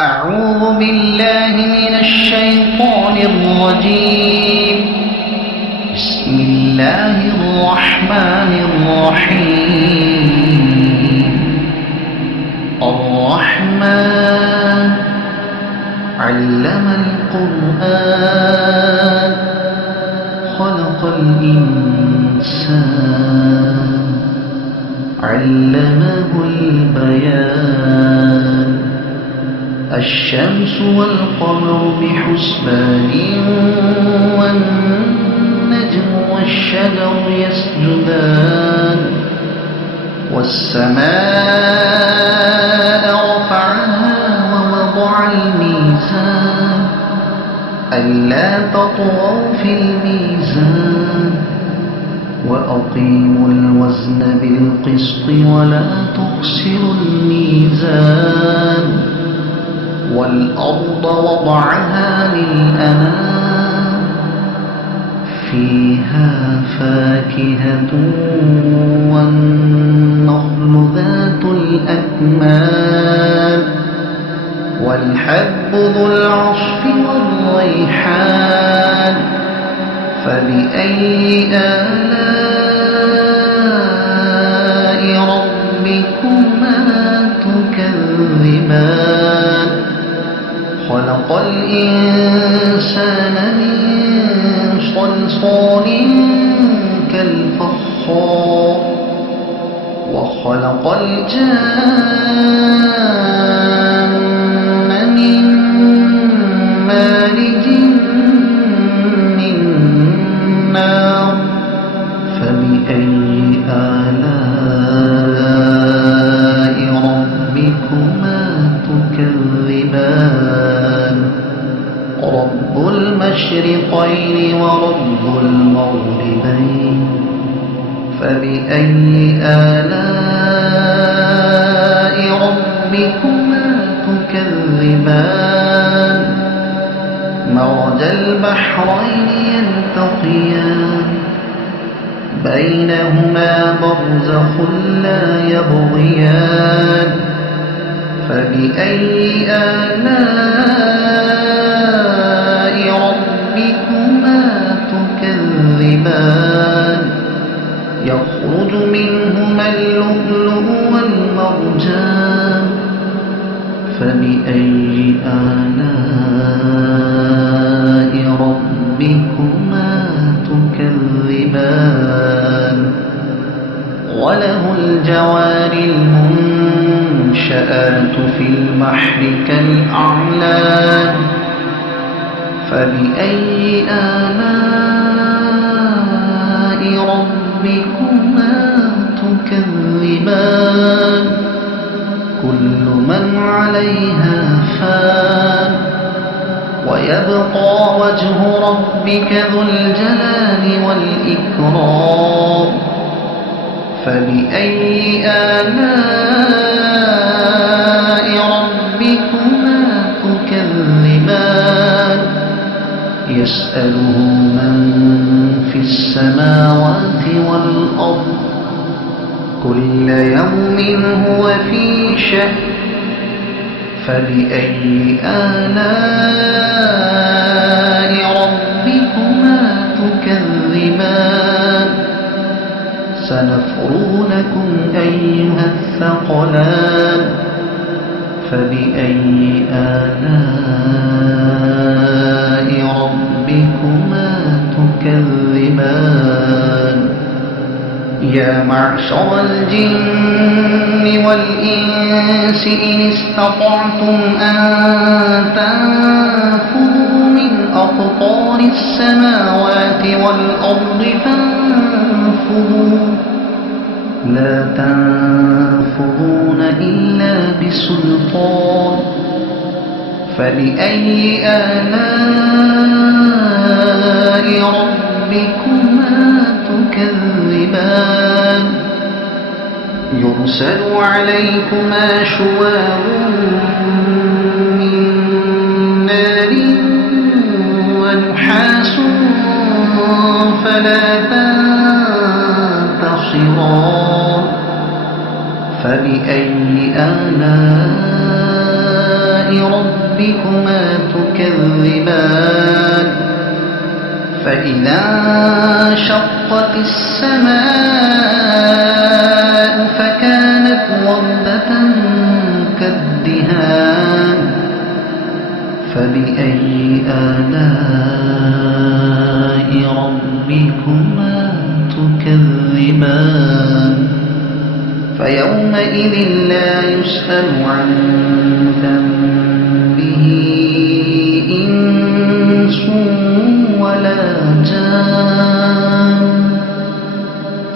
أعوذ بالله من الشيطان الرجيم. بسم الله الرحمن الرحيم. الرحمن علم القرآن خلق الإنسان علمه البيان. الشمس والقمر بحسبان والنجم والشجر يسجدان. والسماء رفعها ووضع الميزان ألا تطغوا في الميزان وأقيموا الوزن بالقسط ولا تخسروا الميزان. والأرض وضعها للأنام فيها فاكهة والنخل ذات الأكمام والحب ذو العصف والريحان. فبأي آلاء ربكما تكذبان. خلق الإنسان من صلصال كالفخار وخلق الجان من مارج من نار. فبأي آلاء ربكما تكذبان. رب المشرقين ورب المغربين. فبأي آلاء ربكما تكذبان. مرج البحرين يلتقيان بينهما برزخ لا يبغيان. فبأي آلاء ربكما تكذبان. يخرج منهما اللؤلؤ والمرجان. فبأي آلاء ربكما تكذبان. وله الجوار المنشآت في البحر كالأعلام. فبأي آلاء ربكما تكذبان. كل من عليها فان ويبقى وجه ربك ذو الجلال والإكرام. فبأي آلاء ربكما تكذبان. يسأله من في السماوات والأرض كل يوم هو في شأن. فبأي آلاء ربكما تكذبان. سنفرغ لكم أيها الثقلان. فبأي آلاء ربكما تكذبان. يا معشر الجن والإنس إن استطعتم أن تنفذوا من أقطار السماوات والأرض فانفذوا لا تنفذون إلا بسلطان. فبأي آلاء ربكما تكذبان. يرسل عليكما شواظ من نار ونحاس فلا تنتصران. فبأي آلاء ربكما تكذبان فإذا انشقت السماء فكانت وردة كالدهان فبأي آلاء ربكما تكذبان فيومئذ لا يسأل عن ذنبه إنس ولا جان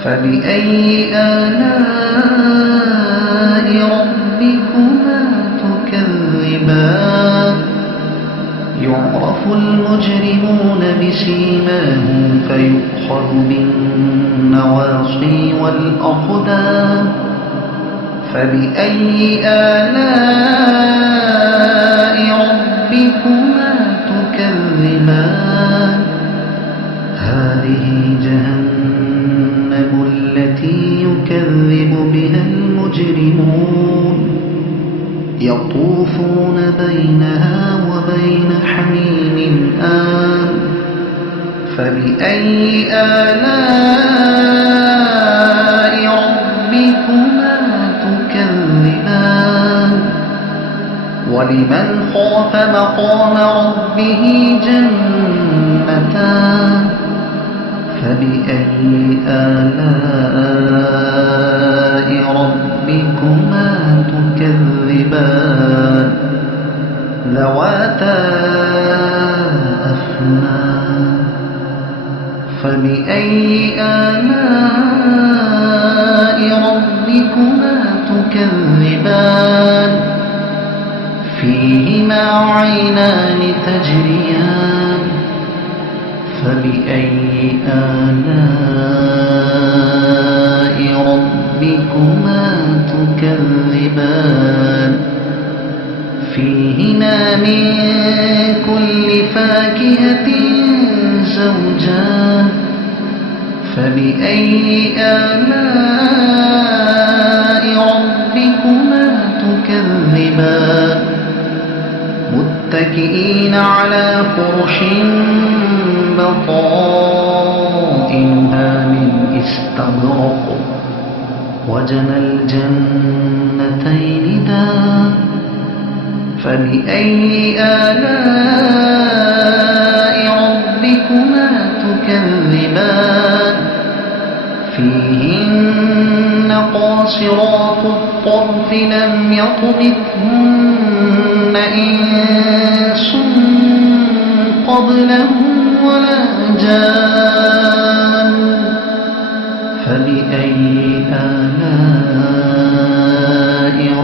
فبأي آلاء ربكما تكذبان يعرف المجرمون بسيماهم فيؤخذ بالنواصي والأقدام فبأي آلاء ربكما تكذبان هذه جهنم التي يكذب بها المجرمون يطوفون بينها وبين حميم آن فبأي آلاء ربكما تكذبان ولمن خاف مقام ربه جنتان فبأي آلاء ربكما تكذبان ذواتا أفنان فبأي آلاء ربكما تكذبان فيهما عينان تجريان فبأي آلاء ربكما تكذبان فيهما من كل فاكهة زوجان فبأي آلاء ربكما تكذبان متكئين على فرش بطائنها من استبرق وجنى الجنتين دان فبأي آلاء ربكما تكذبان فيهن قاصرات الطرف لم يطمثهن إنس قبلهم ولا جان فبأي آلاء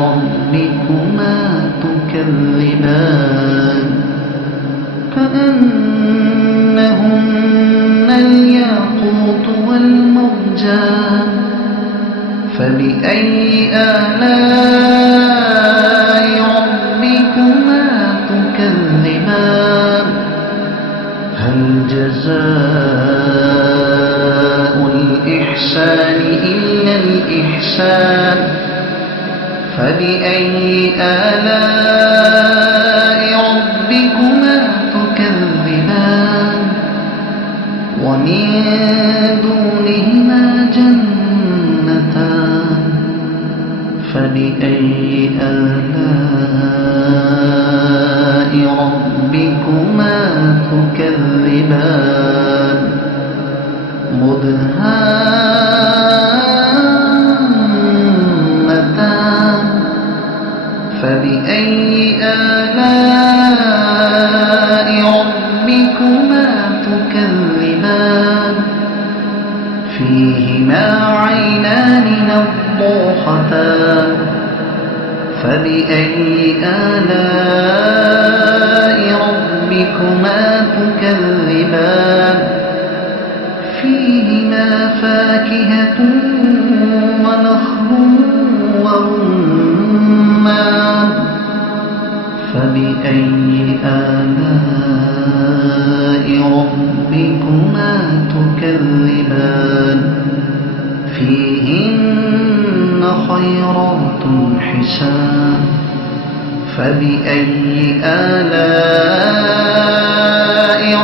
ربكما تكذبان كأنهن الياقوت والمرجان فبأي آلاء ربكما تكذبان هل جزاء الإحسان إلا الإحسان فبأي آلاء ربكما تكذبان ومن دونهما جنتان فبأي آلاء ربكما تكذبان مدهامتان فبأي آلاء ربكما تكذبان فيهما عينان نضاختان فبأي آلاء ربكما تكذبان فيهما فاكهة ونخل ورمان فبأي آلاء ربكما تكذبان فيهن خيرات حسان فبأي آلاء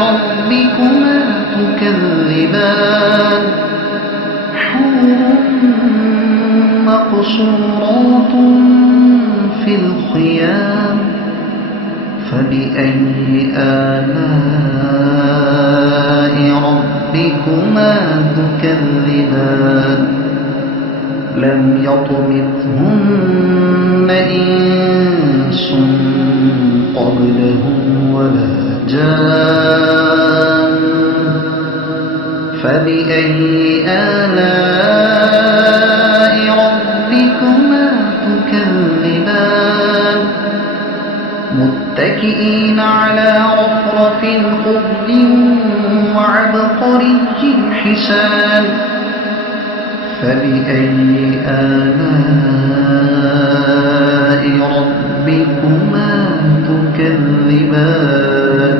ربكما تكذبان حور مقصورات في الخيام فبأي آلاء ربكما تكذبان لم يطمثهن إنس قبلهم ولا جان فبأي آلاء ربكما تكذبان متكئين على رفرف خضر وعبقري حسان فبأي آلاء ربكما تكذبان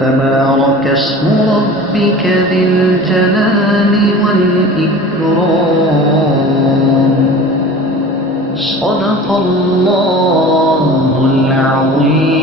تبارك اسم ربك ذي الجلال والإكرام صدق الله العظيم.